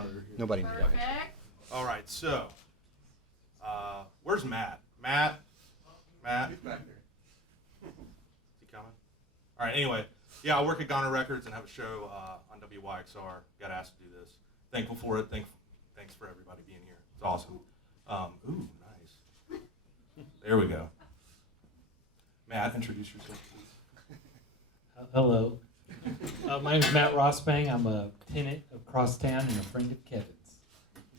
monitor here. Nobody needs it. All right, so where's Matt? Matt? He's back there. Is he coming? All right, anyway, yeah, I work at Goner Records and have a show on WYXR. Got asked to do this. Thankful for it. Thanks for everybody being here. It's awesome. Ooh, nice. There we go. Matt, introduce yourself, please. Hello. My name is Matt Ross-Spang. I'm a tenant of Crosstown and a friend of Kevin's.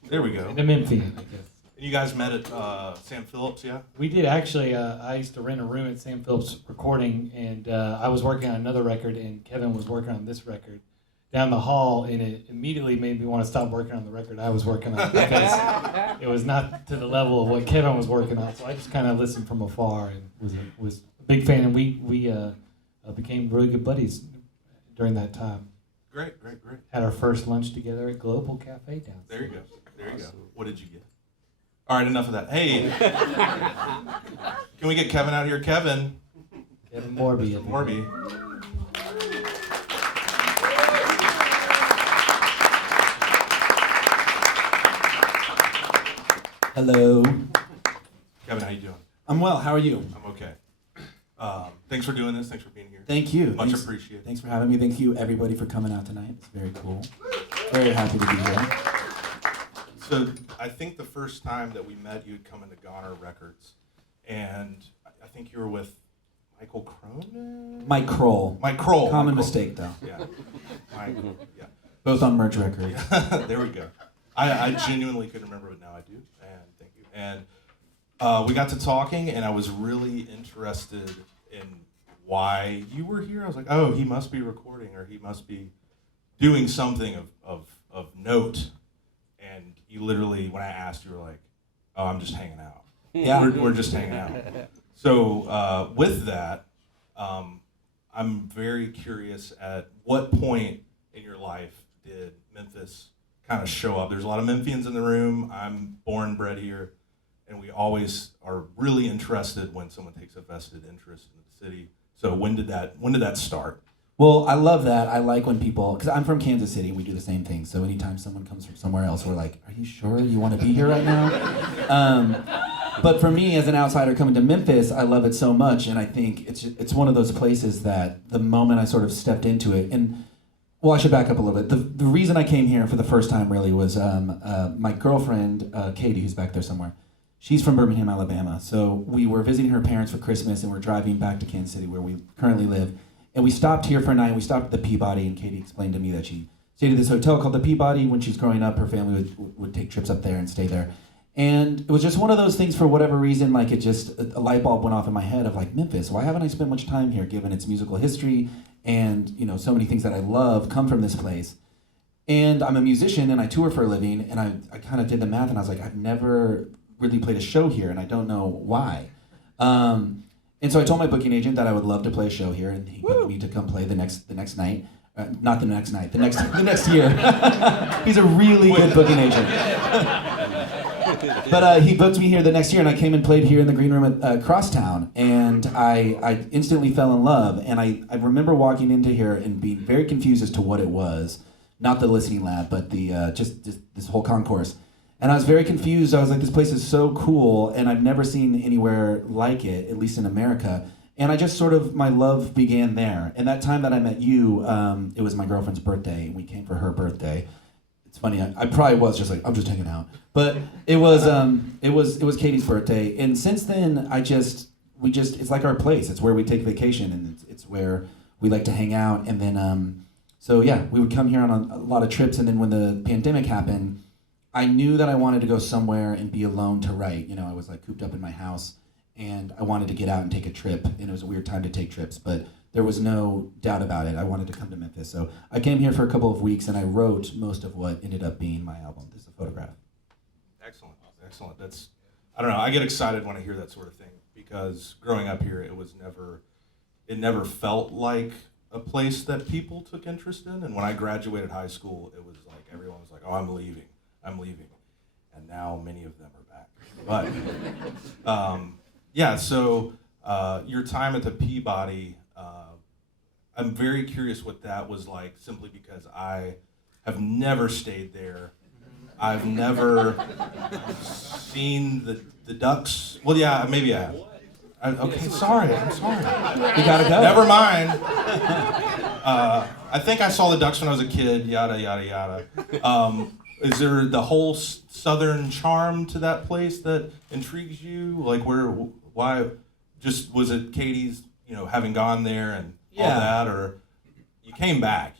There we go. And a Memphian, I guess. And you guys met at Sam Phillips, yeah? We did actually. I used to rent a room at Sam Phillips recording, and I was working on another record, and Kevin was working on this record down the hall, and it immediately made me want to stop working on the record I was working on because it was not to the level of what Kevin was working on. So I just kind of listened from afar and was a big fan, and we became really good buddies during that time. Great. Had our first lunch together at Global Cafe down. There you go. What did you get? All right, enough of that. Hey, can we get Kevin out here? Kevin Morby. Mr. Morby. Hello. Kevin, how you doing? I'm well. How are you? I'm okay. Thanks for doing this. Thanks for being here. Thank you. Much appreciated. Thanks for having me. Thank you, everybody, for coming out tonight. It's very cool. Very happy to be here. So I think the first time that we met, you'd come into Goner Records, and I think you were with Michael Cronin? Mike Kroll. Mike Kroll. Common Mike mistake, though. Yeah. Mike, yeah. Both on Merge Records. Yeah. There we go. I genuinely couldn't remember, but now I do, and thank you. And we got to talking, and I was really interested in why you were here. I was like, oh, he must be recording, or he must be doing something of note. And you literally, when I asked, you were like, oh, I'm just hanging out. Yeah. We're just hanging out. So with that, I'm very curious at what point in your life did Memphis kind of show up? There's a lot of Memphians in the room. I'm born, bred here, and we always are really interested when someone takes a vested interest in the city. So when did that start? Well, I love that. I like when people, because I'm from Kansas City, we do the same thing. So anytime someone comes from somewhere else, we're like, are you sure you want to be here right now? But for me, as an outsider coming to Memphis, I love it so much. And I think it's one of those places that the moment I sort of stepped into it, and well, I should back up a little bit. The reason I came here for the first time really was my girlfriend, Katie, who's back there somewhere. She's from Birmingham, Alabama. So we were visiting her parents for Christmas, and we're driving back to Kansas City, where we currently live. And we stopped here for a night. We stopped at the Peabody, and Katie explained to me that she stayed at this hotel called the Peabody. When she was growing up, her family would take trips up there and stay there. And it was just one of those things, for whatever reason, like a light bulb went off in my head of like, Memphis, why haven't I spent much time here, given its musical history and so many things that I love come from this place. And I'm a musician, and I tour for a living, and I kind of did the math, and I was like, I've never really played a show here, and I don't know why. And so I told my booking agent that I would love to play a show here, and he booked me to come play the next night. Not the next night, the next year. He's a really good booking agent. But he booked me here the next year, and I came and played here in the green room at Crosstown, and I instantly fell in love. And I remember walking into here and being very confused as to what it was, not the listening lab, but the just this whole concourse. And I was very confused. I was like, this place is so cool, and I've never seen anywhere like it, at least in America. And I just sort of, my love began there. And that time that I met you, it was my girlfriend's birthday, and we came for her birthday. It's funny, I probably was just like, I'm just hanging out. But it was Katie's birthday. And since then, it's like our place. It's where we take vacation, and it's where we like to hang out. And then, so yeah, we would come here on a lot of trips. And then when the pandemic happened, I knew that I wanted to go somewhere and be alone to write. I was like cooped up in my house, and I wanted to get out and take a trip, and it was a weird time to take trips, but there was no doubt about it. I wanted to come to Memphis. So I came here for a couple of weeks, and I wrote most of what ended up being my album. This is a photograph. Excellent. I don't know, I get excited when I hear that sort of thing, because growing up here, it never felt like a place that people took interest in. And when I graduated high school, it was like, everyone was like, oh, I'm leaving. And now many of them are back. But yeah, so your time at the Peabody, I'm very curious what that was like, simply because I have never stayed there. I've never seen the Ducks. Well, yeah, maybe I have. Okay, sorry. I'm sorry. You gotta go. Never mind. I think I saw the Ducks when I was a kid. Yada yada yada. Is there the whole southern charm to that place that intrigues you? Like, why? Just was it Katie's, having gone there and all that, or you came back,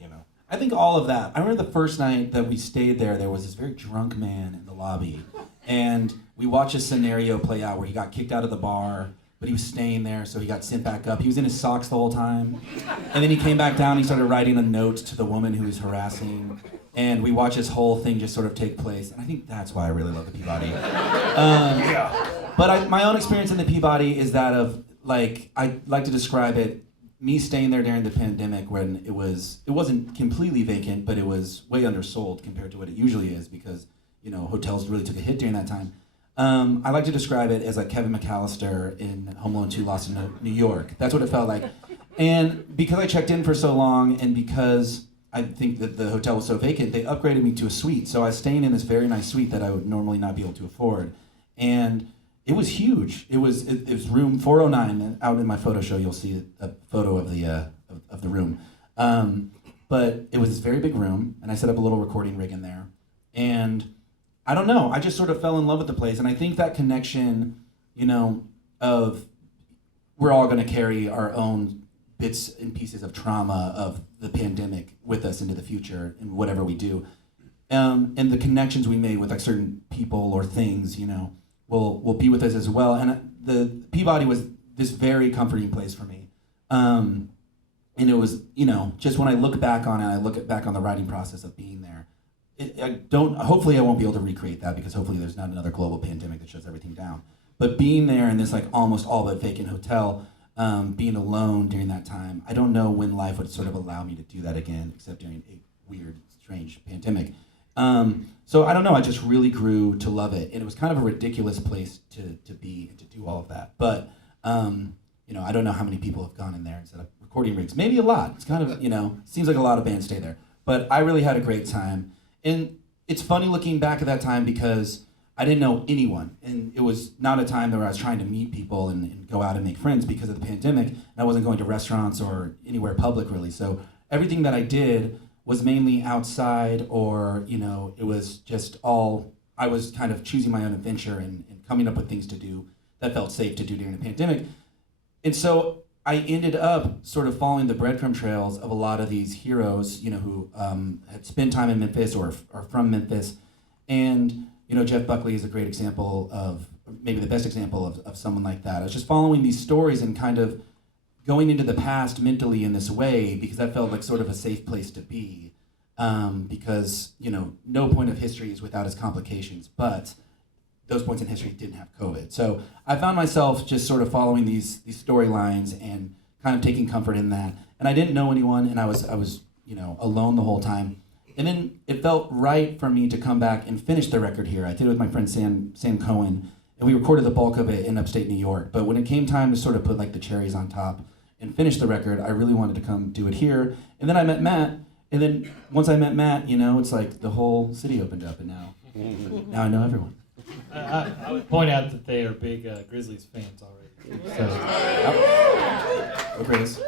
I think all of that. I remember the first night that we stayed there was this very drunk man in the lobby, and we watched a scenario play out where he got kicked out of the bar, but he was staying there, so he got sent back up. He was in his socks the whole time, and then he came back down. He started writing a note to the woman who was harassing, and we watched this whole thing just sort of take place. And I think that's why I really love the Peabody. But my own experience in the Peabody is that of, like, I like to describe it, me staying there during the pandemic when it wasn't completely vacant, but it was way undersold compared to what it usually is because, hotels really took a hit during that time. I like to describe it as like Kevin McAllister in Home Alone 2 Lost in New York. That's what it felt like. And because I checked in for so long and because I think that the hotel was so vacant, they upgraded me to a suite. So I was staying in this very nice suite that I would normally not be able to afford. And it was huge. It was room 409. And out in my photo show, you'll see a photo of the room. But it was this very big room, and I set up a little recording rig in there. And I don't know, I just sort of fell in love with the place. And I think that connection, of we're all going to carry our own bits and pieces of trauma of the pandemic with us into the future in whatever we do. And the connections we made with like certain people or things, will be with us as well. And the Peabody was this very comforting place for me. And it was, just when I look back on it, I look back on the writing process of being there. Hopefully I won't be able to recreate that because hopefully there's not another global pandemic that shuts everything down. But being there in this like almost all but vacant hotel, being alone during that time, I don't know when life would sort of allow me to do that again, except during a weird, strange pandemic. So I don't know, I just really grew to love it. And it was kind of a ridiculous place to be and to do all of that. But, I don't know how many people have gone in there and set up recording rigs. Maybe a lot. It's kind of, seems like a lot of bands stay there. But I really had a great time. And it's funny looking back at that time because I didn't know anyone. And it was not a time where I was trying to meet people and go out and make friends because of the pandemic. And I wasn't going to restaurants or anywhere public really. So everything that I did was mainly outside or, it was just all, I was kind of choosing my own adventure and coming up with things to do that felt safe to do during the pandemic. And so I ended up sort of following the breadcrumb trails of a lot of these heroes, who had spent time in Memphis or are from Memphis. And, Jeff Buckley is a great example of, maybe the best example of someone like that. I was just following these stories and kind of going into the past mentally in this way because that felt like sort of a safe place to be. Because, no point of history is without its complications, but those points in history didn't have COVID. So I found myself just sort of following these storylines and kind of taking comfort in that. And I didn't know anyone, and I was alone the whole time. And then it felt right for me to come back and finish the record here. I did it with my friend Sam Cohen, and we recorded the bulk of it in upstate New York. But when it came time to sort of put like the cherries on top and finish the record, I really wanted to come do it here. And then I met Matt, and then once I met Matt, it's like the whole city opened up, and now I know everyone. I would point out that they are big Grizzlies fans already. So. Go Grizz.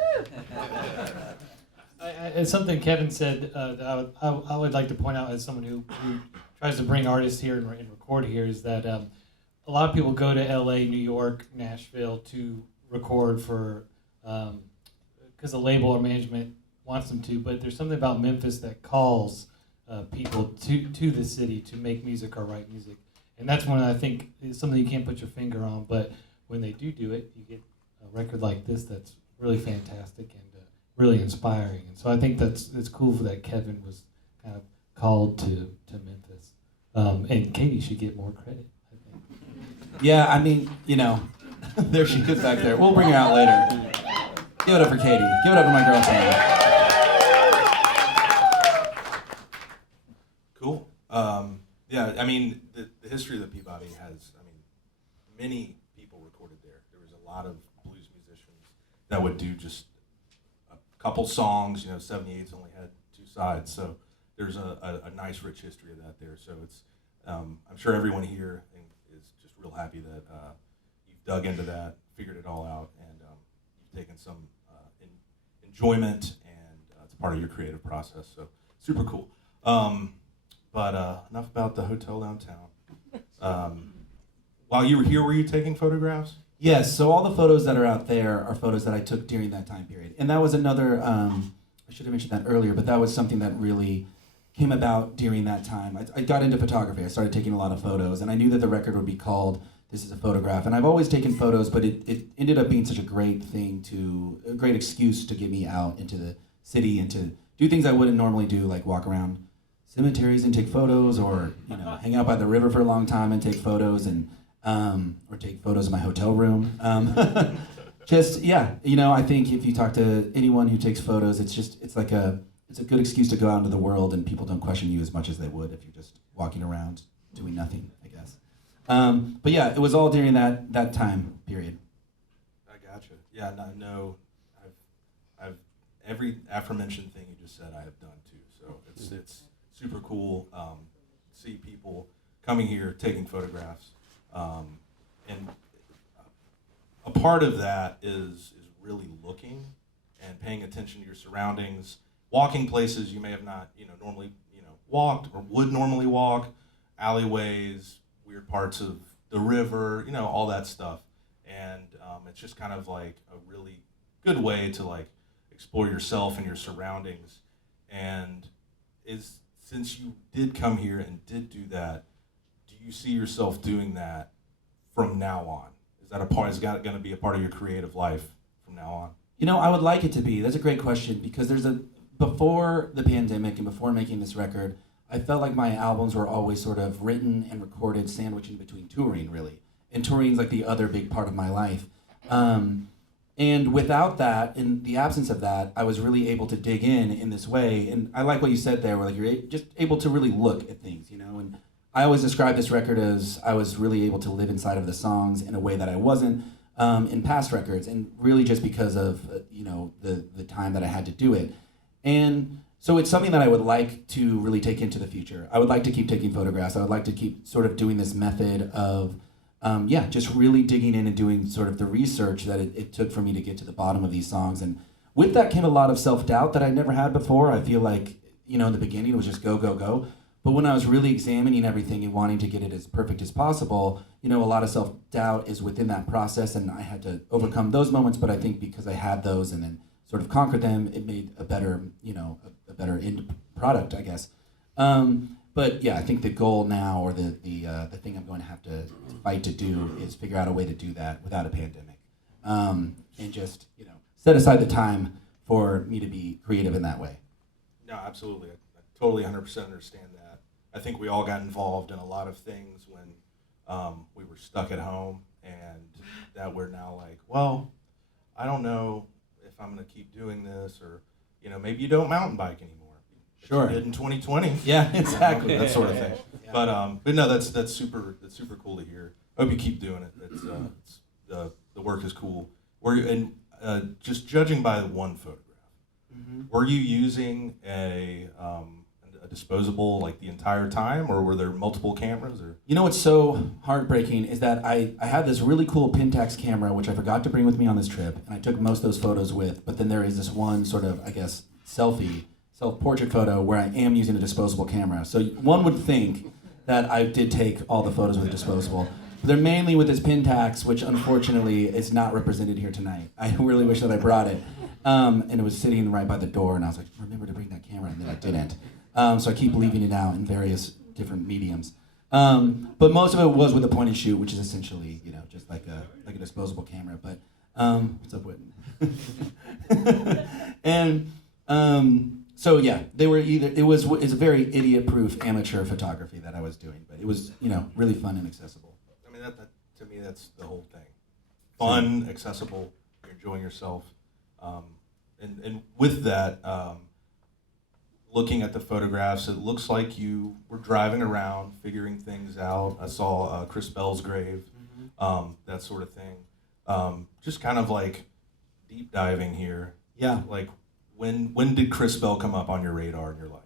It's something Kevin said that I would like to point out as someone who tries to bring artists here and record here is that a lot of people go to LA, New York, Nashville to record for because the label or management wants them to, but there's something about Memphis that calls people to the city to make music or write music. And that's one I think is something you can't put your finger on, but when they do it, you get a record like this that's really fantastic and really inspiring. And so I think it's cool that Kevin was kind of called to Memphis. And Katie should get more credit, I think. Yeah, I mean, there she is back there. We'll bring her out later. Give it up for Katie. Give it up for my girlfriend. Cool. Yeah, I mean, the history of the Peabody has, many people recorded there. There was a lot of blues musicians that would do just a couple songs. 78's only had two sides, so there's a nice, rich history of that there. So it's I'm sure everyone here is just real happy that you've dug into that, figured it all out, and you've taken some enjoyment, and it's part of your creative process. So super cool. But enough about the hotel downtown. While you were here, were you taking photographs? Yes, so all the photos that are out there are photos that I took during that time period. And that was another, I should have mentioned that earlier, but that was something that really came about during that time. I got into photography. I started taking a lot of photos, and I knew that the record would be called This Is a Photograph. And I've always taken photos, but it ended up being such a great thing a great excuse to get me out into the city and to do things I wouldn't normally do, like walk around cemeteries and take photos, or hang out by the river for a long time and take photos, and or take photos of my hotel room. I think if you talk to anyone who takes photos, it's a good excuse to go out into the world, and people don't question you as much as they would if you're just walking around doing nothing, I guess. But yeah, it was all during that time period. I gotcha. Yeah, no, I've every aforementioned thing you just said I have done too. So it's super cool to see people coming here, taking photographs. And a part of that is really looking and paying attention to your surroundings, walking places you may have not normally walked or would normally walk, alleyways, weird parts of the river, all that stuff. And it's just kind of like a really good way to like explore yourself and your surroundings. And since you did come here and did do that, do you see yourself doing that from now on? Is that going to be a part of your creative life from now on? I would like it to be. That's a great question, because before the pandemic and before making this record, I felt like my albums were always sort of written and recorded sandwiched in between touring, really. And touring's like the other big part of my life. And without that, in the absence of that, I was really able to dig in this way. And I like what you said there, where like you're just able to really look at things, and I always describe this record as I was really able to live inside of the songs in a way that I wasn't in past records, and really just because of the time that I had to do it. And so it's something that I would like to really take into the future. I would like to keep taking photographs. I would like to keep sort of doing this method of just really digging in and doing sort of the research that it took for me to get to the bottom of these songs. And with that came a lot of self-doubt that I never had before. I feel like in the beginning it was just go, go, go. But when I was really examining everything and wanting to get it as perfect as possible, a lot of self-doubt is within that process, and I had to overcome those moments. But I think because I had those and then sort of conquered them, it made a better, a better end product, I guess. But yeah, I think the goal now, or the thing I'm going to have to fight to do, is figure out a way to do that without a pandemic, and just set aside the time for me to be creative in that way. No, absolutely. I totally 100% understand that. I think we all got involved in a lot of things when we were stuck at home, and that we're now like, well, I don't know if I'm going to keep doing this, or maybe you don't mountain bike anymore. Sure. You did in 2020. Yeah, exactly. That sort of thing. Yeah. But no, that's super cool to hear. Hope you keep doing it. The work is cool. Just judging by one photograph, were you using a disposable like the entire time, or were there multiple cameras? Or what's so heartbreaking is that I had this really cool Pentax camera, which I forgot to bring with me on this trip, and I took most of those photos with. But then there is this one sort of, I guess, self-portrait photo where I am using a disposable camera. So one would think that I did take all the photos with a disposable. But they're mainly with this Pentax, which unfortunately is not represented here tonight. I really wish that I brought it. And it was sitting right by the door, and I was like, remember to bring that camera, and then I didn't. So I keep leaving it out in various different mediums. But most of it was with a point and shoot, which is essentially, just like a disposable camera. But what's up, Whitten? And so yeah, they were it's a very idiot-proof amateur photography that I was doing, but it was really fun and accessible. I mean, that to me, that's the whole thing. Fun, accessible, you're enjoying yourself, and with that. Looking at the photographs, it looks like you were driving around, figuring things out. I saw Chris Bell's grave, that sort of thing. Just kind of like deep diving here. Yeah. Like, when did Chris Bell come up on your radar in your life?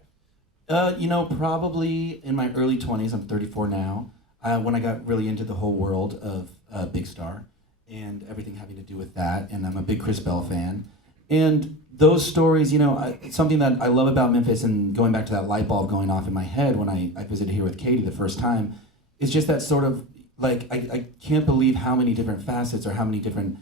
Probably in my early 20s. I'm 34 now. When I got really into the whole world of Big Star and everything having to do with that, and I'm a big Chris Bell fan. And those stories, something that I love about Memphis, and going back to that light bulb going off in my head when I visited here with Katie the first time, is just that sort of, like, I can't believe how many different facets or how many different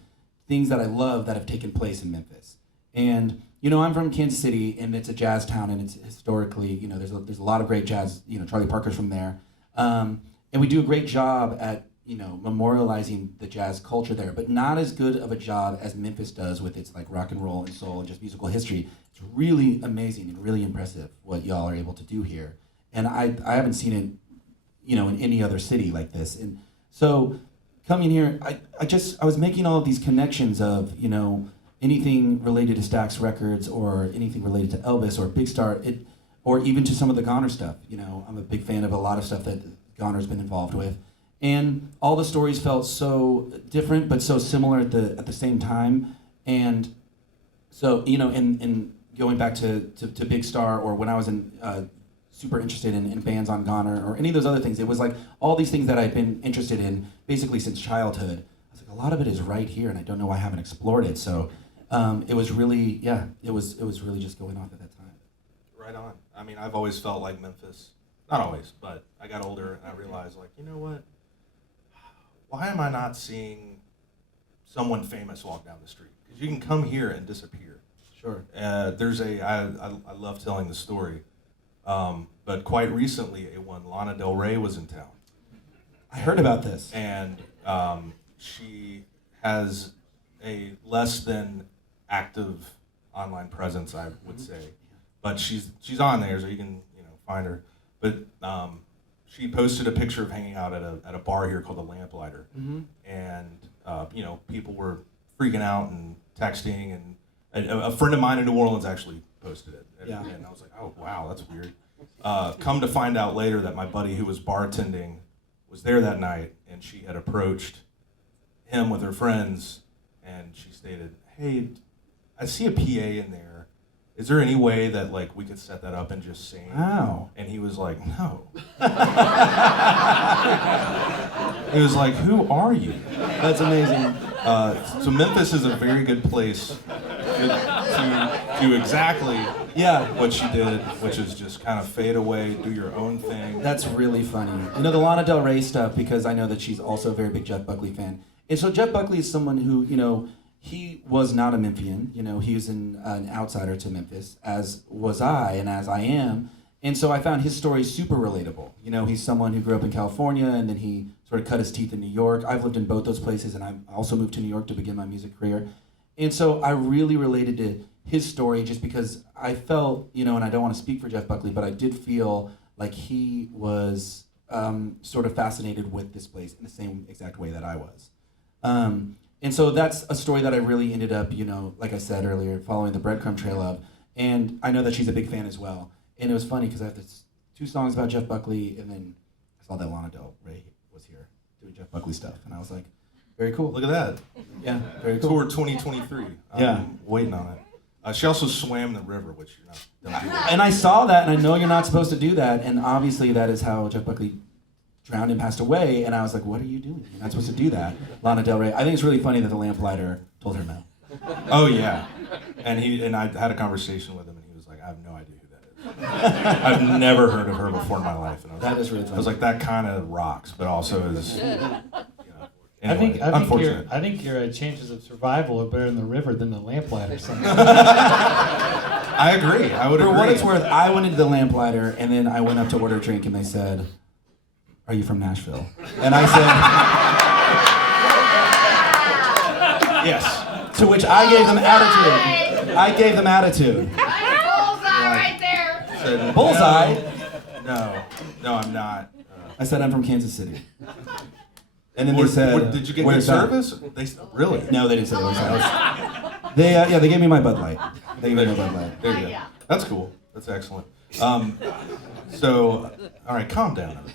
things that I love that have taken place in Memphis. And I'm from Kansas City, and it's a jazz town, and it's historically, there's a lot of great jazz. Charlie Parker's from there, and we do a great job at memorializing the jazz culture there, but not as good of a job as Memphis does with its like rock and roll and soul and just musical history. It's really amazing and really impressive what y'all are able to do here, and I haven't seen it, in any other city like this. And so coming here, I was making all of these connections of anything related to Stax Records or anything related to Elvis or Big Star, or even to some of the Goner stuff. I'm a big fan of a lot of stuff that Goner's been involved with. And all the stories felt so different, but so similar at the same time. And so, in going back to Big Star, or when I was super interested in bands on Goner, or any of those other things, it was like all these things that I'd been interested in basically since childhood. I was like, a lot of it is right here, and I don't know why I haven't explored it. So it was really, it was really just going off at that time. Right on. I mean, I've always felt like Memphis. Not always, but I got older and I realized, like, you know what? Why am I not seeing someone famous walk down the street? Because you can come here and disappear. Sure. I love telling the story, but quite recently, Lana Del Rey was in town. I heard about this. And she has a less than active online presence, I would say, but she's on there, so you can find her. But she posted a picture of hanging out at a bar here called the Lamplighter, and people were freaking out and texting, and a friend of mine in New Orleans actually posted it, and I was like, oh wow, that's weird. Come to find out later that my buddy who was bartending was there that night, and she had approached him with her friends, and she stated, hey, I see a PA in there. Is there any way that we could set that up and just sing? Wow. And he was like, no. He was like, who are you? That's amazing. So Memphis is a very good place to do exactly what she did, which is just kind of fade away, do your own thing. That's really funny. The Lana Del Rey stuff, because I know that she's also a very big Jeff Buckley fan. And so Jeff Buckley is someone who, he was not a Memphian. He was an outsider to Memphis, as was I and as I am. And so I found his story super relatable. He's someone who grew up in California, and then he sort of cut his teeth in New York. I've lived in both those places, and I also moved to New York to begin my music career. And so I really related to his story, just because I felt, and I don't want to speak for Jeff Buckley, but I did feel like he was sort of fascinated with this place in the same exact way that I was. And so that's a story that I really ended up, like I said earlier, following the breadcrumb trail of. And I know that she's a big fan as well. And it was funny because I have this 2 songs about Jeff Buckley, and then I saw that Lana Del Rey was here doing Jeff Buckley stuff. And I was like, very cool. Look at that. Yeah, very cool. Tour 2023. Waiting on it. She also swam the river, which you're not don't do that. And I saw that, and I know you're not supposed to do that. And obviously that is how Jeff Buckley drowned and passed away, and I was like, what are you doing? You're not supposed to do that. Lana Del Rey. I think it's really funny that the Lamplighter told her no. Oh yeah, and I had a conversation with him, and he was like, I have no idea who that is. I've never heard of her before in my life. And that is really funny. I was like, that kind of rocks, but also is. Anyway, unfortunate. I think your chances of survival are better in the river than the Lamplighter. I agree. I would agree. For what it's worth, I went into the Lamplighter, and then I went up to order a drink, and they said, are you from Nashville? And I said, yes. To which I gave them attitude. I gave them attitude. Bullseye right there. Said, Bullseye? No, I'm not. I said, I'm from Kansas City. And then they said, did you get good service? Really? No, they didn't say that. They gave me my Bud Light. They gave me my Bud Light. There you go. That's cool. That's excellent. So, all right, calm down, everybody.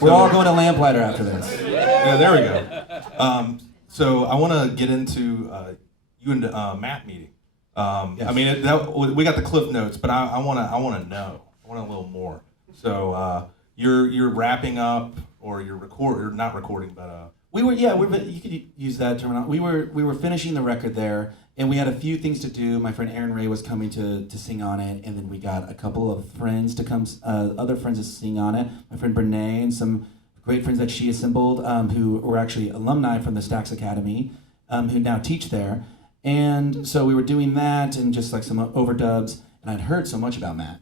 We're all going to Lamplighter after this. Yeah, there we go. So I want to get into you and Matt meeting. Yes. I mean, we got the cliff notes, but I want to know. I want a little more. So you're wrapping up, or you're not recording, but you could use that terminology. We were finishing the record there, and we had a few things to do. My friend Aaron Ray was coming to sing on it, and then we got a couple of friends to come, other friends to sing on it. My friend Brene and some great friends that she assembled, who were actually alumni from the Stax Academy, who now teach there. And so we were doing that and just like some overdubs, and I'd heard so much about Matt.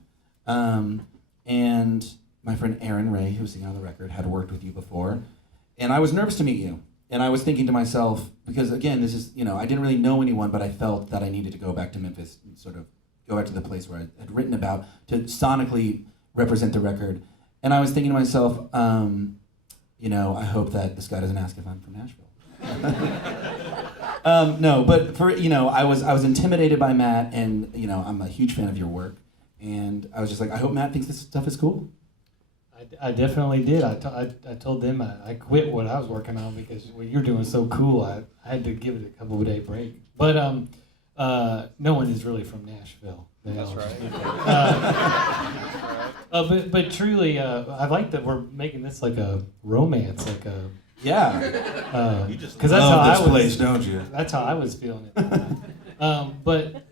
And my friend Aaron Ray, who was singing on the record, had worked with you before. And I was nervous to meet you. And I was thinking to myself, because again, this is, I didn't really know anyone, but I felt that I needed to go back to Memphis and sort of go back to the place where I had written about to sonically represent the record. And I was thinking to myself, I hope that this guy doesn't ask if I'm from Nashville. No, but for, I was intimidated by Matt, and, I'm a huge fan of your work. And I was just like, I hope Matt thinks this stuff is cool. I definitely did. I told them I quit what I was working on because what you're doing is so cool. I had to give it a couple of day break. But no one is really from Nashville. That's right. But truly, I like that we're making this like a romance, like a yeah. You just 'cause love that's how this I was- place, don't you? That's how I was feeling it. But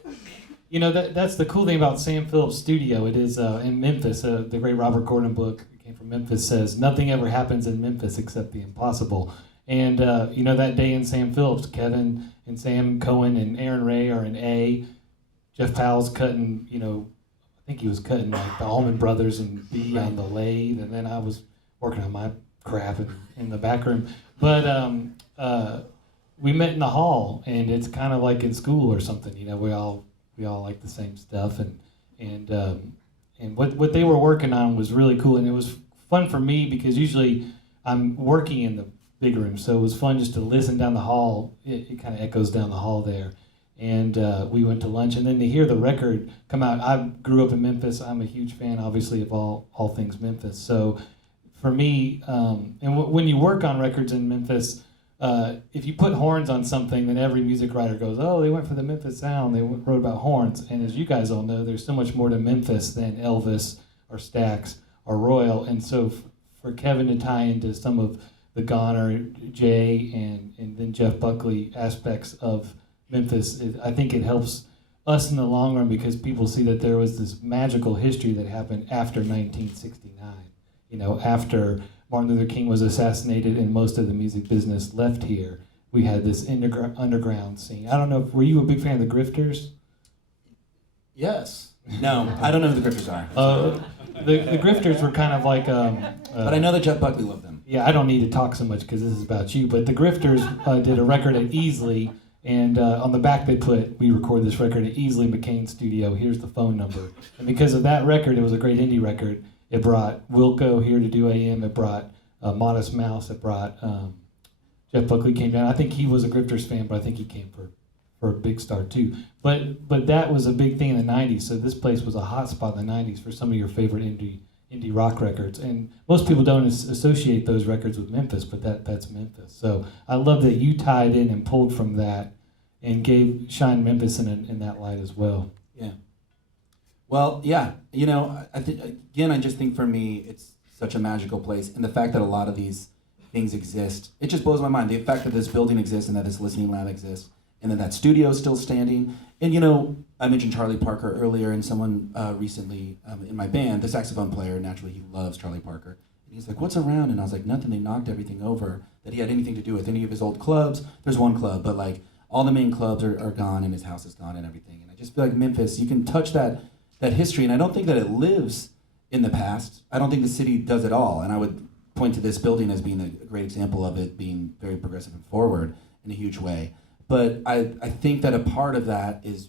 that's the cool thing about Sam Phillips' studio. It is in Memphis. The great Robert Gordon book came from Memphis says nothing ever happens in Memphis except the impossible. And that day in Sam Phillips, Kevin and Sam Cohen and Aaron Ray are in A. Jeff Powell's cutting, I think he was cutting like the Allman Brothers and B on the lathe, and then I was working on my crap in the back room. But we met in the hall, and it's kind of like in school or something. We all like the same stuff, and what they were working on was really cool, and it was fun for me because usually I'm working in the big room, so it was fun just to listen down the hall. It kind of echoes down the hall there. And we went to lunch, and then to hear the record come out. I grew up in Memphis. I'm a huge fan, obviously, of all things Memphis. So for me, when you work on records in Memphis, if you put horns on something, then every music writer goes, oh, they went for the Memphis sound. They wrote about horns. And as you guys all know, there's so much more to Memphis than Elvis or Stax or Royal. And so for Kevin to tie into some of the Goner, Jay, and then Jeff Buckley aspects of Memphis, I think it helps us in the long run because people see that there was this magical history that happened after 1969. After Martin Luther King was assassinated and most of the music business left here, we had this underground scene. I don't know, were you a big fan of the Grifters? Yes. No, I don't know who the Grifters are. The Grifters were kind of like... but I know that Jeff Buckley loved them. Yeah, I don't need to talk so much because this is about you, but the Grifters did a record at Easley. And on the back they put, we recorded this record at Easley McCain Studio, here's the phone number. And because of that record, it was a great indie record. It brought Wilco here to do AM, it brought Modest Mouse, it brought Jeff Buckley came down. I think he was a Grifters fan, but I think he came for a big star too. But that was a big thing in the 90s, so this place was a hot spot in the 90s for some of your favorite indie rock records. And most people don't associate those records with Memphis, but that's Memphis. So I love that you tied in and pulled from that and shine Memphis in that light as well. Yeah. Well, yeah. I just think for me, it's such a magical place. And the fact that a lot of these things exist, it just blows my mind. The fact that this building exists and that this listening lab exists and that studio is still standing. And, I mentioned Charlie Parker earlier, and someone recently in my band, the saxophone player, naturally he loves Charlie Parker. And he's like, what's around? And I was like, nothing. They knocked everything over that he had anything to do with any of his old clubs. There's one club, but like, all the main clubs are gone and his house is gone and everything. And I just feel like Memphis, you can touch that history, and I don't think that it lives in the past. I don't think the city does at all. And I would point to this building as being a great example of it being very progressive and forward in a huge way. But I think that a part of that is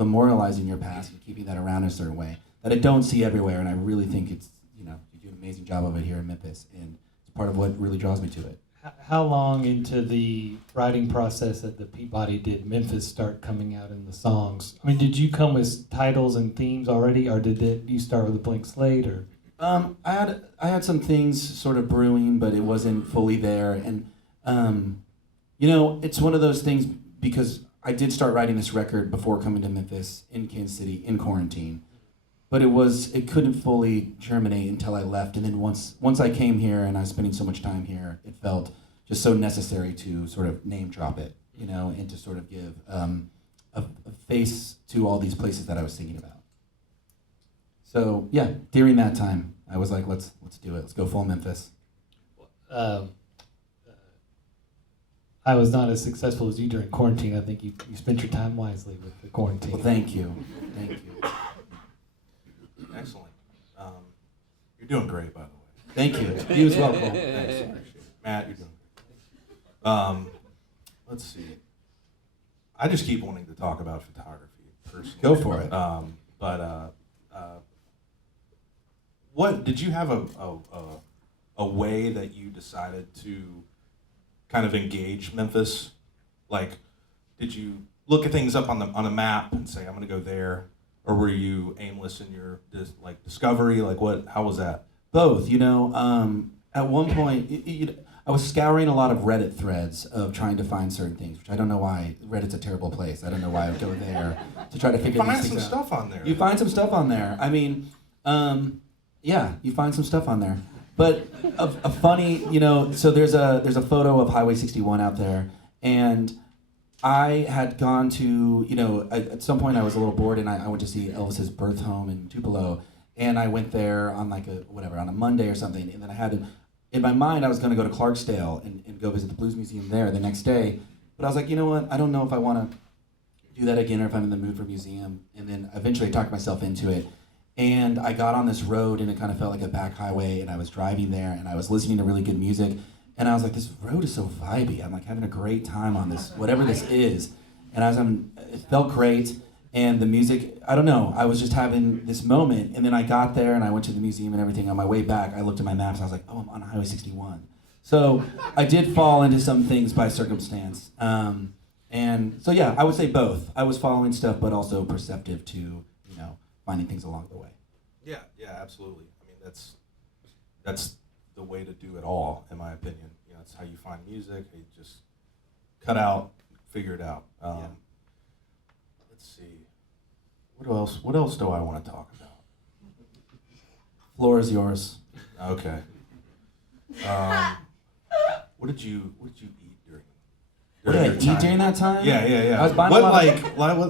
memorializing your past and keeping that around in a certain way that I don't see everywhere. And I really think it's, you do an amazing job of it here in Memphis. And it's part of what really draws me to it. How long into the writing process that the Peabody did Memphis start coming out in the songs? I mean, did you come with titles and themes already, or did you start with a blank slate? Or I had some things sort of brewing, but it wasn't fully there. And it's one of those things because I did start writing this record before coming to Memphis in Kansas City in quarantine, but it couldn't fully germinate until I left. And then once I came here and I was spending so much time here, it felt just so necessary to sort of name drop it, and to sort of give a face to all these places that I was thinking about. So yeah, during that time, I was like, let's do it. Let's go full Memphis. I was not as successful as you during quarantine. I think you spent your time wisely with the quarantine. Well, thank you. Excellent. You're doing great, by the way. Thank you. You as well, Cole. Thanks. Appreciate it. Matt, you're doing great. Let's see. I just keep wanting to talk about photography personally. Go for it. What did you have a way that you decided to kind of engage Memphis? Like, did you look at things up on a map and say, I'm going to go there? Or were you aimless in your discovery? Like, how was that? Both, at one point, I was scouring a lot of Reddit threads of trying to find certain things, which I don't know why. Reddit's a terrible place. I don't know why I would go there to try to figure these things out. You find some stuff on there. You find some stuff on there. I mean, yeah, you find some stuff on there. But a funny, so there's a photo of Highway 61 out there, and I had gone to, at some point I was a little bored, and I went to see Elvis's birth home in Tupelo, and I went there on on a Monday or something, and then I had in my mind I was going to go to Clarksdale and go visit the Blues Museum there the next day, but I was like, you know what, I don't know if I want to do that again or if I'm in the mood for a museum, and then eventually I talked myself into it. And I got on this road, and it kind of felt like a back highway, and I was driving there, and I was listening to really good music, and I was like, this road is so vibey. I'm like having a great time on this, whatever this is. And it felt great, and the music, I don't know, I was just having this moment, and then I got there, and I went to the museum and everything. On my way back, I looked at my maps, and I was like, oh, I'm on Highway 61. So I did fall into some things by circumstance. And so yeah, I would say both. I was following stuff, but also perceptive to, finding things along the way. Yeah, absolutely. I mean, that's the way to do it all, in my opinion. It's how you find music. You just cut out, figure it out. Let's see. What else do I want to talk about? Floor is yours. Okay. What did you eat during What did I your eat time? during that time? Yeah. I was buying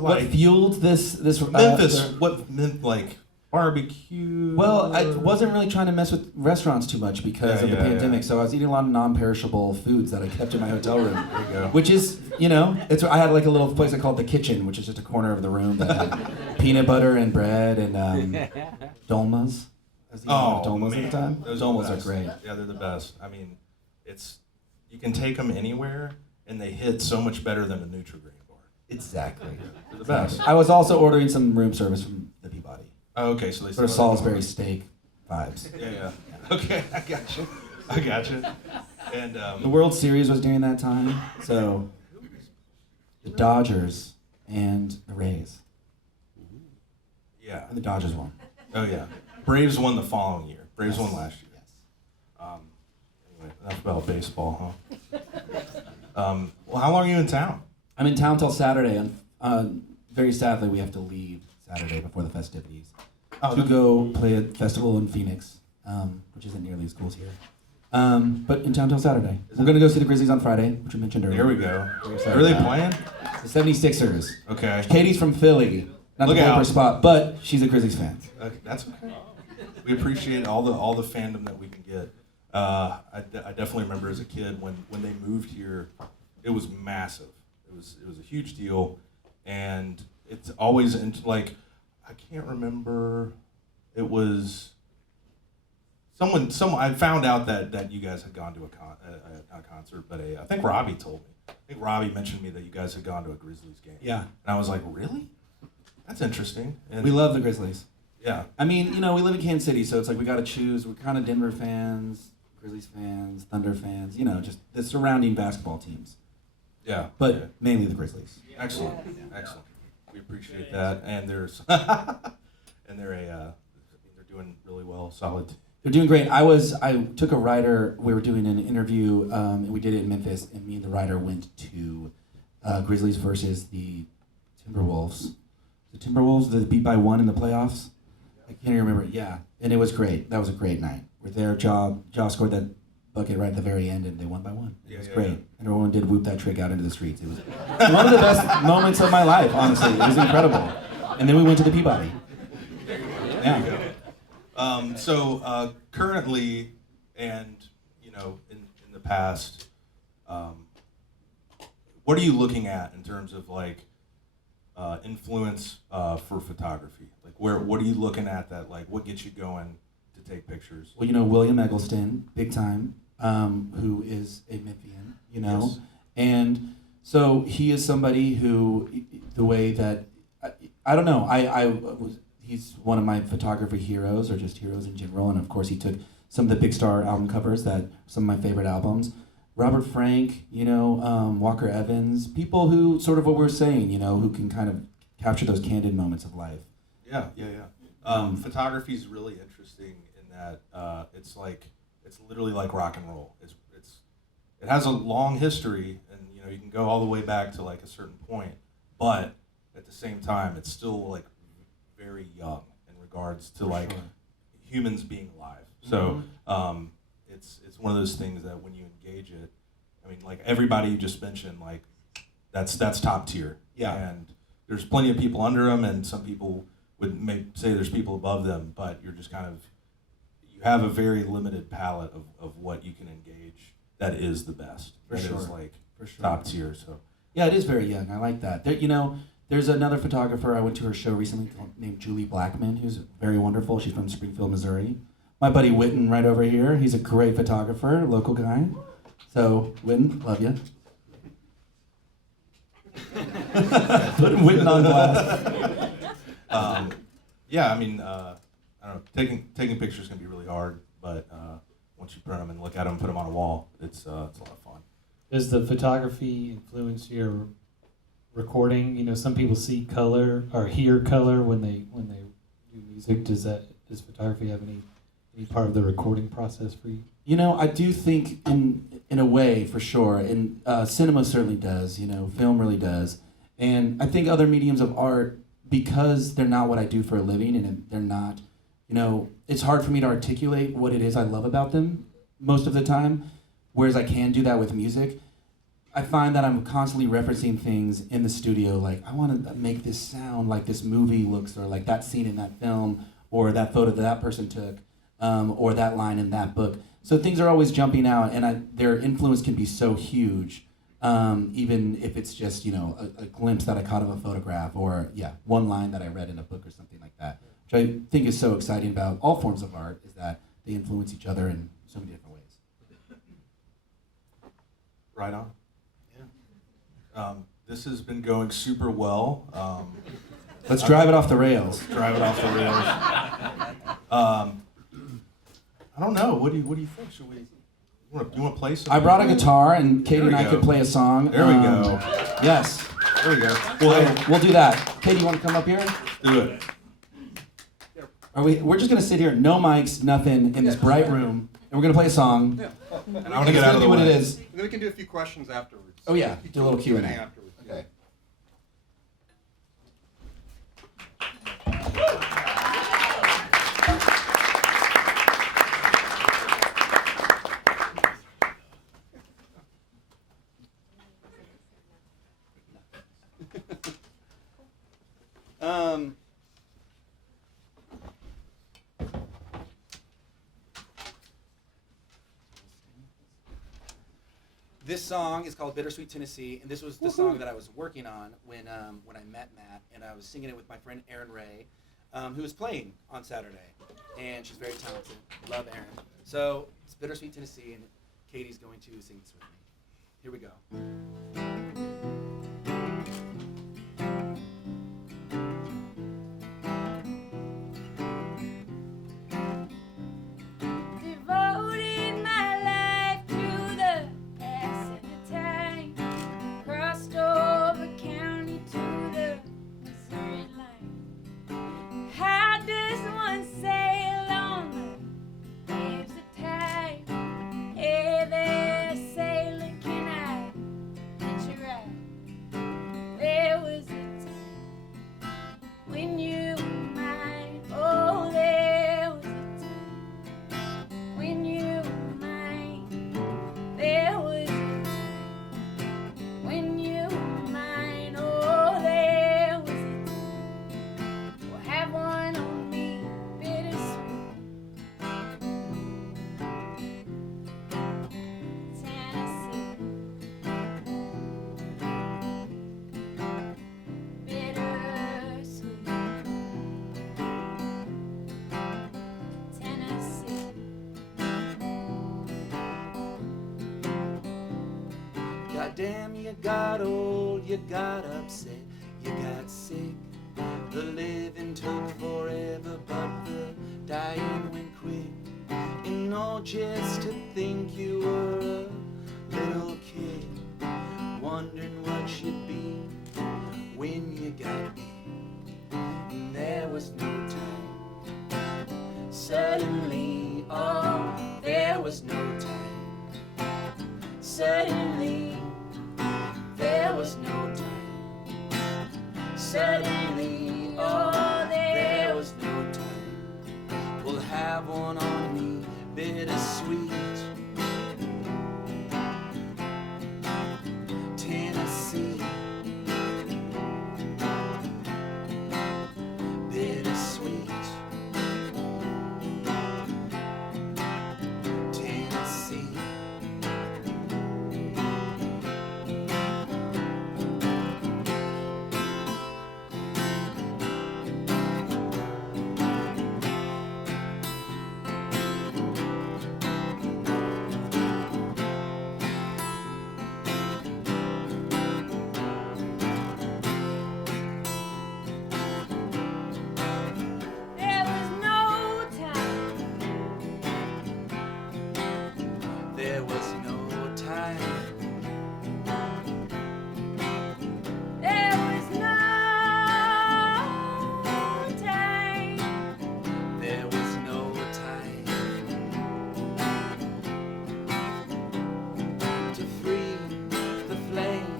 what fueled this Memphis? Barbecue? Well, I wasn't really trying to mess with restaurants too much because of the pandemic, so I was eating a lot of non-perishable foods that I kept in my hotel room. There you go. Which is, I had like a little place I called the kitchen, which is just a corner of the room that had peanut butter and bread and dolmas. I was eating a lot of dolmas at the time. Those dolmas are great. Yeah, they're the best. I mean, you can take them anywhere, and they hit so much better than a Nutri-Grain bar. Exactly. They're the best. I was also ordering some room service from the Peabody. Oh, okay, so they Sort of Salisbury steak vibes. Yeah. Okay, I got you. And the World Series was during that time, so the Dodgers and the Rays. Yeah. And the Dodgers won. Oh yeah. Braves won the following year. Braves won last year. Yes. Anyway, enough about baseball, huh? Well, how long are you in town? I'm in town till Saturday. Very sadly, we have to leave Saturday before the festivities to go play a festival in Phoenix, which isn't nearly as cool as here. But in town till Saturday. We're going to go see the Grizzlies on Friday, which we mentioned earlier. There we go. Are they playing? The 76ers. Okay. Katie's from Philly. Not Look to blow up out. her spot, but she's a Grizzlies fan. Okay, that's okay. We appreciate all the fandom that we can get. I definitely remember as a kid when they moved here, it was massive. It was a huge deal, and it's always I can't remember. It was someone. I found out that you guys had gone to a concert, but I think Robbie told me. I think Robbie mentioned to me that you guys had gone to a Grizzlies game. Yeah. And I was like, really? That's interesting. And We love the Grizzlies. Yeah. I mean, we live in Kansas City, so it's like we got to choose. We're kind of Denver fans, Grizzlies fans, Thunder fans, just the surrounding basketball teams. Yeah. But yeah. mainly the Grizzlies. Excellent. We appreciate that, and they're doing really well, solid. They're doing great. I took a writer. We were doing an interview, and we did it in Memphis. And me and the writer went to Grizzlies versus the Timberwolves. The Timberwolves that beat by 1 in the playoffs. I can't even remember. Yeah, and it was great. That was a great night. We're there. Jaw scored that bucket right at the very end, and they won by one. It was great. And everyone did whoop that trick out into the streets. It was one of the best moments of my life, honestly. It was incredible. And then we went to the Peabody. Yeah. So currently, and you know, in the past, what are you looking at in terms of like influence for photography? Like, what are you looking at that like what gets you going to take pictures? Well, you know, William Eggleston, big time, who is a Memphian, you know, Yes. and so he is somebody who, the way that I don't know, he's one of my photography heroes, or just heroes in general, and of course he took some of the big star album covers, that some of my favorite albums. Robert Frank, you know, Walker Evans, people who sort of what we're saying, you know, who can kind of capture those candid moments of life. Yeah. Photography is really interesting in that it's literally like rock and roll. It has a long history, and you know you can go all the way back to like a certain point, but at the same time it's still like very young in regards to like humans being alive. So it's one of those things that when you engage it, I mean, like everybody you just mentioned, like that's top tier. Yeah. And there's plenty of people under them, and some people would say there's people above them, but you're just kind of, you have a very limited palette of what you can engage that is the best. That is like top tier. So Yeah, it is very young. I like that. There, you know, there's another photographer I went to her show recently named Julie Blackman, who's very wonderful. She's from Springfield, Missouri. My buddy Witten right over here. He's a great photographer, local guy. So, Witten, love you. Putting Witten on blast. Yeah, I mean, I don't know. Taking pictures can be really hard, but once you print them and look at them, put them on a wall, it's a lot of fun. Does the photography influence your recording? You know, some people see color or hear color when they do music. Does photography have any part of the recording process for you? You know, I do think in a way, for sure, and cinema certainly does, you know, film really does. And I think other mediums of art, because they're not what I do for a living, and they're not, you know, it's hard for me to articulate what it is I love about them most of the time, whereas I can do that with music. I find that I'm constantly referencing things in the studio, like, I want to make this sound like this movie looks, or like that scene in that film, or that photo that person took, or that line in that book. So things are always jumping out, and their influence can be so huge, even if it's just, you know, a glimpse that I caught of a photograph, or one line that I read in a book or something like that, which I think is so exciting about all forms of art, is that they influence each other in so many different ways. Right on. Yeah. This has been going super well. Let's drive it off the rails. Drive it off the rails. I don't know. What do you think? Should we? You want to play some? I brought a guitar, and Katie There we and I go. could play a song. There we go. Yes. There we go. Well, we'll do that. Katie, you want to come up here? Do it. We're just gonna sit here, no mics, nothing, in this bright room, and we're gonna play a song. Yeah. And I want to get out of the what way. it is. And then we can do a few questions afterwards. Oh yeah, do a little Q&A. afterwards. Okay. This song is called Bittersweet, Tennessee, and this was the song that I was working on when I met Matt, and I was singing it with my friend Erin Ray, who was playing on Saturday, and she's very talented. Love Erin. So it's Bittersweet, Tennessee, and Katie's going to sing this with me. Here we go. Devoted my life to the passing of time. Crossed over county to the Missouri line. How does one sail on the waves of time? Hey there, sailor, can I Goddamn, you got old, you got upset, you got sick. The living took forever, but the dying went quick. And all just to think you were a little kid, wondering what you'd be when you got me. And there was no time. Suddenly, oh, there was no time. Suddenly, there was no time. Suddenly, oh, there was no time. We'll have one on me, bittersweet. Tennessee. Bittersweet. Tennessee. There was no time. There was no time. There was no time. There was no time to free the flame,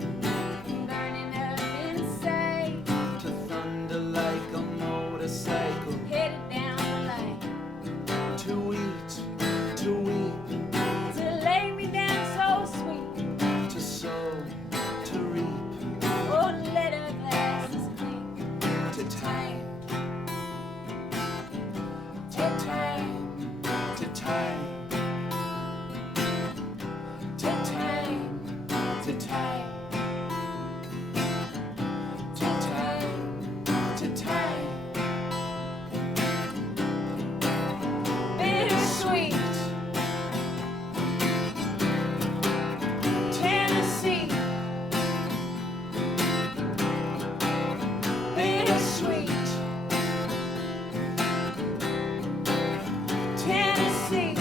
Burning up inside. to thunder like a motorcycle, Headed down the line. to eat, to weep, To lay me down so sweet. to sow, to reap, Oh, let our glasses clink. to time, to time, to time, to time, to time, to time, to time. Bittersweet. Tennessee. Bittersweet. Tennessee.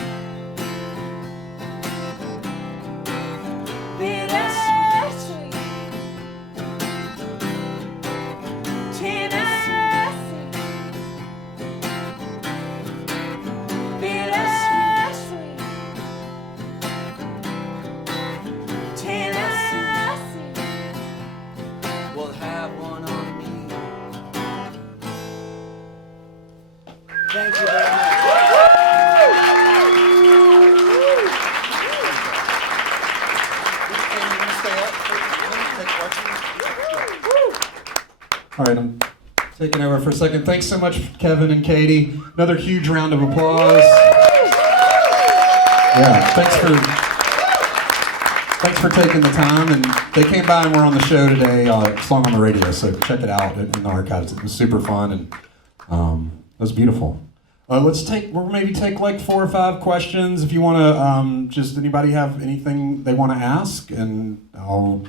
Bittersweet. Tennessee. Bittersweet. Tennessee. We'll have one on me. Thank you very much. Can you stay up for take questions? All right, I'm taking over for a second. Thanks so much, Kevin and Katie. Another huge round of applause. Yeah, thanks for taking the time. And they came by and were on the show today. Song on the radio, so check it out in the archives. It was super fun and it was beautiful. We'll maybe take like 4 or 5 questions if you want to. Just anybody have anything they want to ask, and I'll.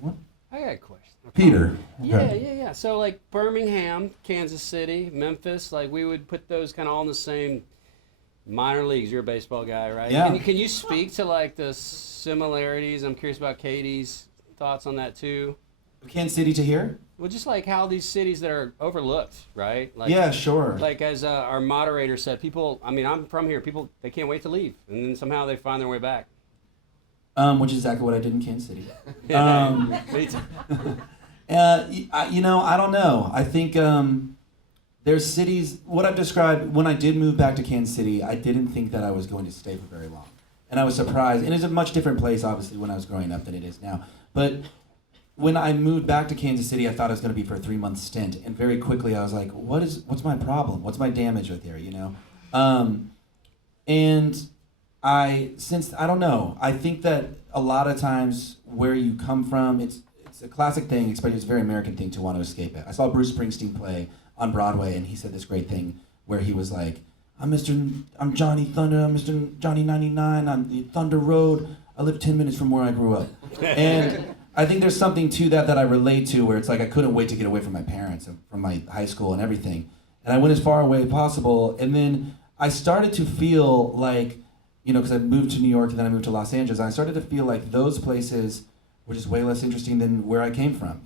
What? I got a question. Peter. Yeah, Okay. yeah. So like Birmingham, Kansas City, Memphis, like we would put those kind of all in the same minor leagues. You're a baseball guy, right? Yeah. Can you speak to like the similarities? I'm curious about Katie's thoughts on that too. Kansas City to here? Well, just like how these cities that are overlooked, right? Like, Yeah, sure. Like as our moderator said, people. I mean, I'm from here. People they can't wait to leave, and then somehow they find their way back. Which is exactly what I did in Kansas City. Me too. I don't know. I think there's cities, what I've described, when I did move back to Kansas City, I didn't think that I was going to stay for very long. And I was surprised. And it's a much different place, obviously, when I was growing up than it is now. But when I moved back to Kansas City, I thought it was going to be for a 3-month stint. And very quickly, I was like, what's my problem? What's my damage right there, And I don't know. I think that a lot of times where you come from, it's a classic thing, especially it's a very American thing to want to escape it. I saw Bruce Springsteen play on Broadway, and he said this great thing where he was like, I'm Johnny Thunder, I'm Mr. Johnny 99 on the Thunder Road. I live 10 minutes from where I grew up. And I think there's something to that I relate to, where it's like I couldn't wait to get away from my parents and from my high school and everything. And I went as far away as possible. And then I started to feel like, because I moved to New York and then I moved to Los Angeles, and I started to feel like those places were just way less interesting than where I came from,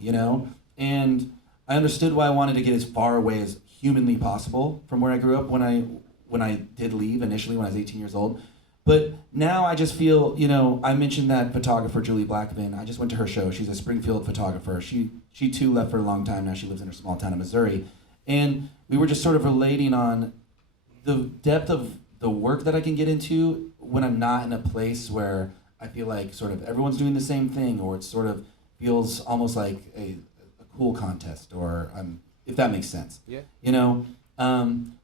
And I understood why I wanted to get as far away as humanly possible from where I grew up when I did leave initially when I was 18 years old. But now I just feel, I mentioned that photographer, Julie Blackman. I just went to her show. She's a Springfield photographer. She too left for a long time now. She lives in her small town in Missouri. And we were just sort of relating on the depth of the work that I can get into when I'm not in a place where I feel like sort of everyone's doing the same thing, or it sort of feels almost like a cool contest, or if that makes sense. Yeah.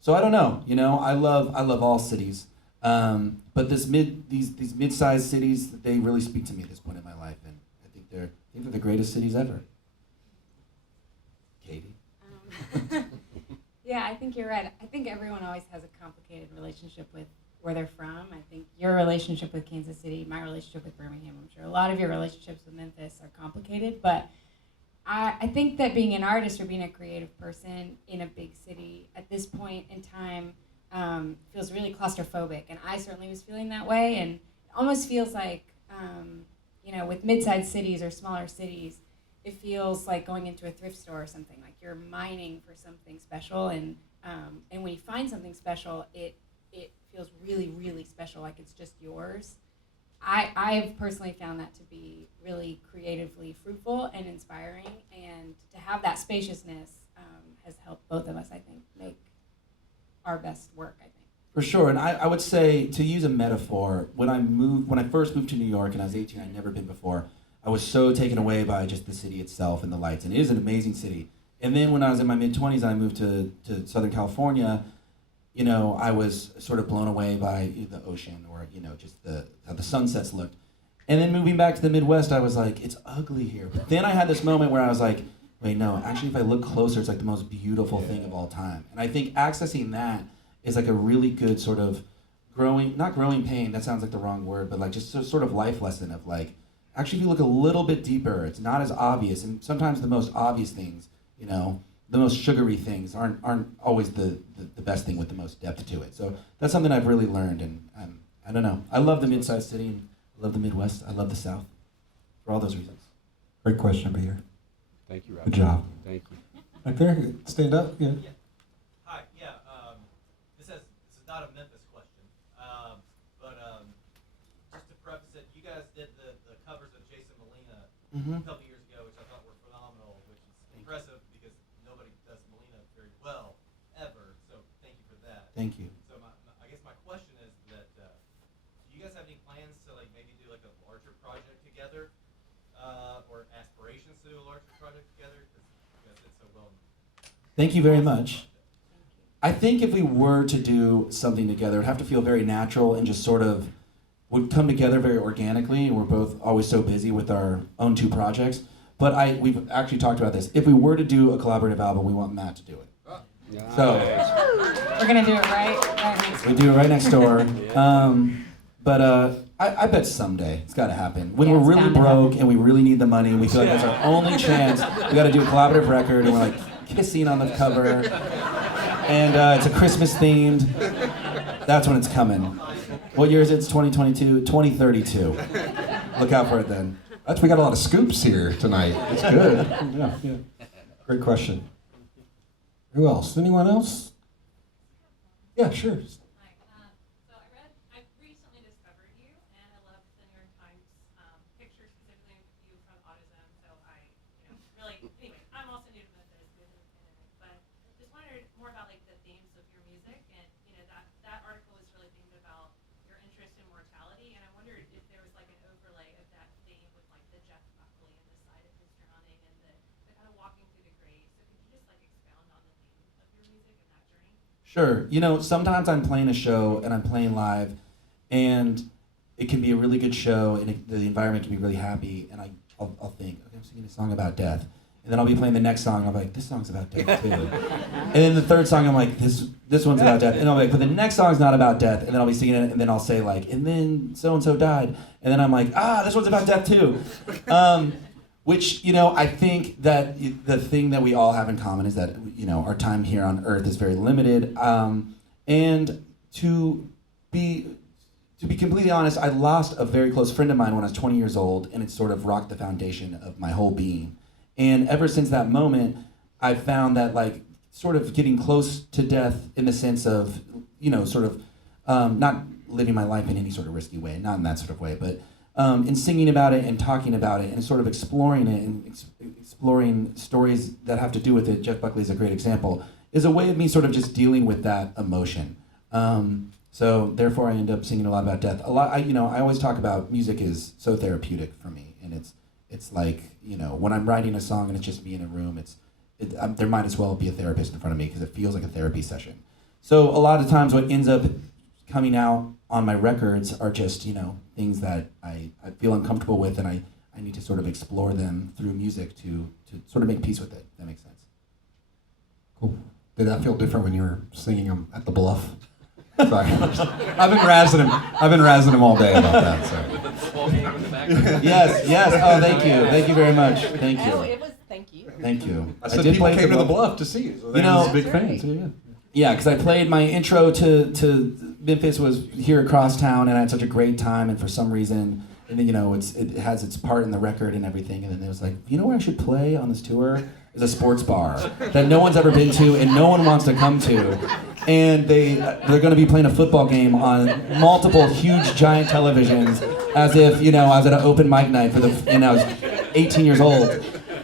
So I don't know. I love all cities. But these mid-sized cities, they really speak to me at this point in my life, and I think they're the greatest cities ever. Katie? Yeah, I think you're right. I think everyone always has a complicated relationship with where they're from. I think your relationship with Kansas City, my relationship with Birmingham, I'm sure a lot of your relationships with Memphis are complicated, but I think that being an artist or being a creative person in a big city at this point in time feels really claustrophobic, and I certainly was feeling that way, and it almost feels like, with mid-sized cities or smaller cities, it feels like going into a thrift store or something, like you're mining for something special, and when you find something special, it feels really, really special, like it's just yours. I've personally found that to be really creatively fruitful and inspiring, and to have that spaciousness has helped both of us, I think, make our best work, I think. For sure, and I would say, to use a metaphor, when I first moved to New York and I was 18, I'd never been before, I was so taken away by just the city itself and the lights, and it is an amazing city. And then when I was in my mid-20s and I moved to Southern California, I was sort of blown away by the ocean, or, just how the sunsets looked. And then moving back to the Midwest, I was like, it's ugly here. But then I had this moment where I was like, wait, no, actually if I look closer, it's like the most beautiful thing of all time. And I think accessing that is like a really good sort of not growing pain, that sounds like the wrong word, but like just a sort of life lesson of like, actually if you look a little bit deeper, it's not as obvious. And sometimes the most obvious things, the most sugary things aren't always the best thing with the most depth to it. So that's something I've really learned, and I don't know. I love the mid-sized city, and I love the Midwest. I love the South, for all those reasons. Great question, Beer. Thank you, Rob. Good job. Thank you. Back there, stand up. Yeah. Hi, yeah, this is not a Memphis question, but just to preface it, you guys did the covers of Jason Molina a couple years ago, which I thought were phenomenal, which is impressive because nobody does Molina very well, ever, so thank you for that. Thank you. So I guess my question is that, do you guys have any plans to like maybe do like a larger project together, or aspirations to do a larger project together? Because you guys did so well. Thank you very much. I think if we were to do something together, it'd have to feel very natural and just sort of would come together very organically, and we're both always so busy with our own two projects. But we've actually talked about this. If we were to do a collaborative album, we want Matt to do it. Nice. So We're gonna do it right next we do it right next door. But I bet someday it's got to happen. When Yeah, we're it's really bound to broke happen. and we really need the money, and we feel like that's our only chance, we got to do a collaborative record, and we're like kissing on the cover, and it's a Christmas themed. That's when it's coming. What year is it? It's 2022, 2032. Look out for it then. We got a lot of scoops here tonight. It's good. Yeah. Great question. Who else? Anyone else? Yeah, sure. Hi. So I recently discovered you, and I loved the New York Times picture specifically of you from Autism. So really, anyway, I'm also new to Memphis, moved in the pandemic, but just wondered more about like the themes of your music, and that article was really thinking about your interest in mortality, and I wondered if there was like an overlay of that theme with like the Jeff Buckley and the side of his drowning and the kind of walking through the grave. So could you just like expound on the theme of your music and that journey? Sure. Sometimes I'm playing a show and I'm playing live, and it can be a really good show, and the environment can be really happy, and I'll think, okay, I'm singing a song about death. And then I'll be playing the next song, and I'll be like, this song's about death too. And then the third song, I'm like, this one's about death. And I'll be like, but the next song's not about death. And then I'll be singing it, and then I'll say like, and then so-and-so died. And then I'm like, this one's about death too. Which, I think that the thing that we all have in common is that, our time here on Earth is very limited. And to be completely honest, I lost a very close friend of mine when I was 20 years old, and it sort of rocked the foundation of my whole being. And ever since that moment, I've found that like sort of getting close to death in the sense of, not living my life in any sort of risky way, not in that sort of way, but in singing about it and talking about it and sort of exploring it and exploring stories that have to do with it. Jeff Buckley is a great example, is a way of me sort of just dealing with that emotion. So therefore I end up singing a lot about death. I always talk about music is so therapeutic for me, and it's like, when I'm writing a song and it's just me in a room, there might as well be a therapist in front of me because it feels like a therapy session. So a lot of times what ends up coming out on my records are just, things that I feel uncomfortable with, and I need to sort of explore them through music to sort of make peace with it, if that makes sense. Cool. Did that feel different when you were singing them at the Bluff? Sorry. I've been razzing him all day about that. So. Yes. Oh, thank you. Thank you very much. Thank you. No, it was thank you. Thank you. I said people came to the Bluff to see you. So they were big fans. Yeah. Yeah, because I played my intro to Memphis was here across town, and I had such a great time. And for some reason, and then it has its part in the record and everything. And then it was like, where I should play on this tour is a sports bar that no one's ever been to and no one wants to come to. And they're going to be playing a football game on multiple huge giant televisions, as if I was at an open mic night and I was 18 years old.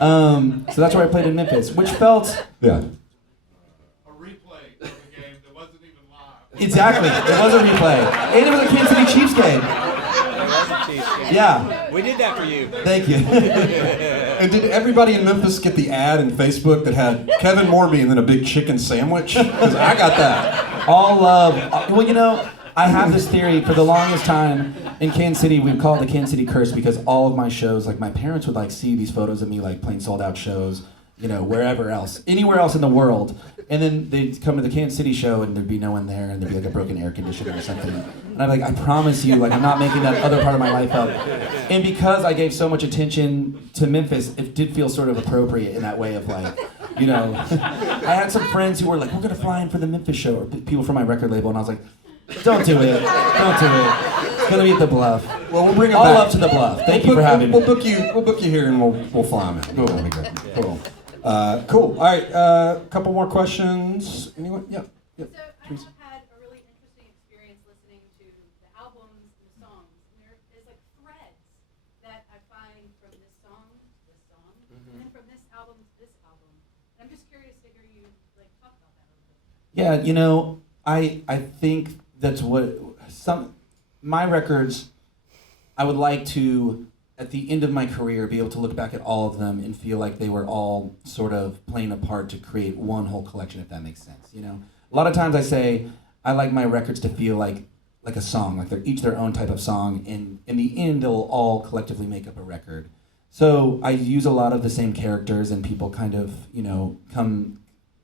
So that's where I played in Memphis, which felt exactly. It was a replay. And it was a Kansas City Chiefs game. Yeah. We did that for you. Thank you. And did everybody in Memphis get the ad in Facebook that had Kevin Morby and then a big chicken sandwich? Because I got that. All love. Well, I have this theory for the longest time in Kansas City. We call it the Kansas City curse because all of my shows, like my parents would see these photos of me playing sold out shows, wherever else, anywhere else in the world. And then they'd come to the Kansas City show and there'd be no one there and there'd be a broken air conditioner or something. And I'm like, I promise you, I'm not making that other part of my life up. And because I gave so much attention to Memphis, it did feel sort of appropriate in that way of I had some friends who were like, we're gonna fly in for the Memphis show, or people from my record label, and I was like, don't do it. It's gonna be at the Bluff. Well, we'll bring it all back. up to the Bluff. Thank you for having me. We'll book you here and we'll fly them in. Cool. That'll be good. Cool. Cool. All right. Couple more questions. Anyone? Yeah. So I have had a really interesting experience listening to the albums and the songs. And there's threads that I find from this song, and then from this album to this album. And I'm just curious to hear you talk about that a little bit. Yeah, I think that's what my records, I would like to, at the end of my career, be able to look back at all of them and feel like they were all sort of playing a part to create one whole collection, if that makes sense. A lot of times I say I like my records to feel like a song, like they're each their own type of song, and in the end they'll all collectively make up a record. So I use a lot of the same characters, and people kind of come,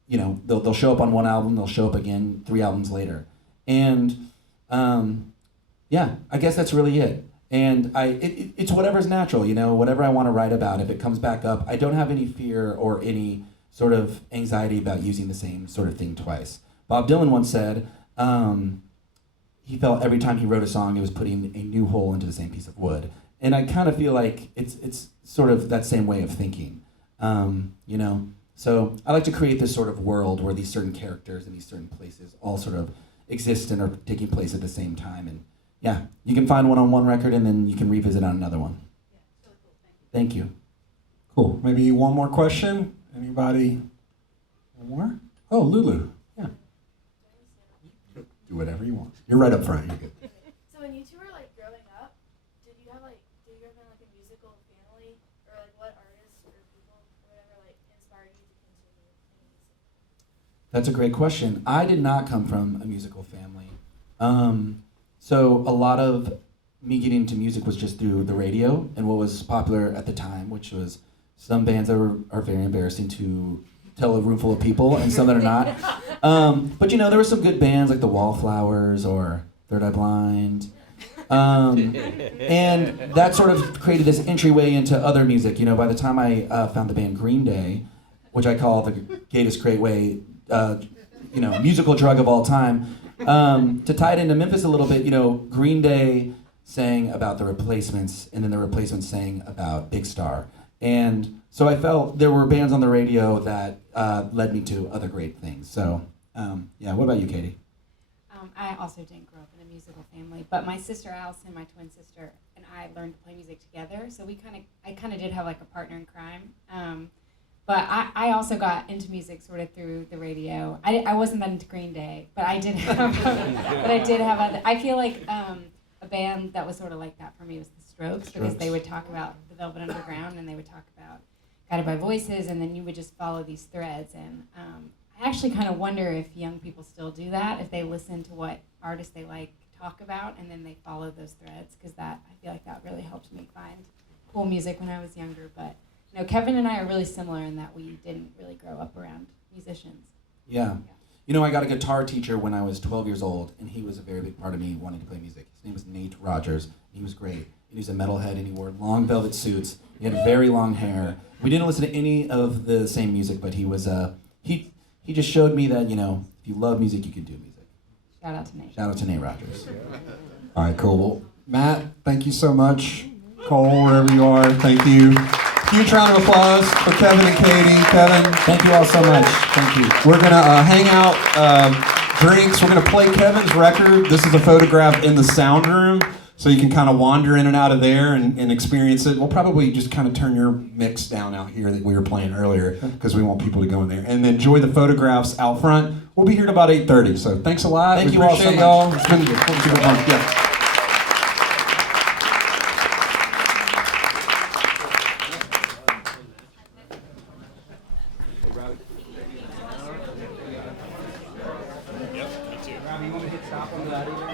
they'll show up on one album, they'll show up again 3 albums later, and I guess that's really it. And it's whatever's natural, whatever I want to write about. If it comes back up, I don't have any fear or any sort of anxiety about using the same sort of thing twice. Bob Dylan once said he felt every time he wrote a song, it was putting a new hole into the same piece of wood. And I kind of feel like it's sort of that same way of thinking, So I like to create this sort of world where these certain characters and these certain places all sort of exist and are taking place at the same time. And yeah, you can find one on one record and then you can revisit on another one. Yeah, it's really cool. Thank you. Cool. Maybe one more question. Anybody? One more? Oh, Lulu. Yeah. Do whatever you want. You're right up front. You're good. So when you two were growing up, did you have did you have a musical family, or what artists or people or whatever inspired you to continue in music? That's a great question. I did not come from a musical family. So a lot of me getting into music was just through the radio and what was popular at the time, which was some bands are very embarrassing to tell a room full of people, and some that are not. But there were some good bands like the Wallflowers or Third Eye Blind. And that sort of created this entryway into other music. By the time I found the band Green Day, which I call the greatest great way, musical drug of all time, to tie it into Memphis a little bit, Green Day sang about the Replacements, and then the Replacements sang about Big Star. And so I felt there were bands on the radio that led me to other great things. So, what about you, Katie? I also didn't grow up in a musical family, but my sister Allison, my twin sister, and I learned to play music together. So I kind of did have like a partner in crime. But I also got into music sort of through the radio. I wasn't that into Green Day, but I did have other. I feel like a band that was sort of like that for me was the Strokes, because they would talk about the Velvet Underground and they would talk about Guided by Voices, and then you would just follow these threads. And I actually kind of wonder if young people still do that, if they listen to what artists they like talk about and then they follow those threads, because I feel like that really helped me find cool music when I was younger. But Kevin and I are really similar in that we didn't really grow up around musicians. Yeah. I got a guitar teacher when I was 12 years old, and he was a very big part of me wanting to play music. His name was Nate Rogers. He was great. And he was a metalhead, and he wore long velvet suits. He had very long hair. We didn't listen to any of the same music, but he was he just showed me that, if you love music, you can do music. Shout out to Nate. Shout out to Nate Rogers. All right, cool. Well, Matt, thank you so much. Cole, wherever you are, thank you. Huge round of applause for Kevin and Katie. Kevin, thank you all so much. Thank you. We're going to hang out, drinks. We're going to play Kevin's record. This is a photograph in the sound room, so you can kind of wander in and out of there and experience it. We'll probably just kind of turn your mix down out here that we were playing earlier, because we want people to go in there. And enjoy the photographs out front. We'll be here at about 8:30, so thanks a lot. Thank we you all so appreciate much. y'all. It's been super fun. Yeah. Robbie, you want me to hit stop on that?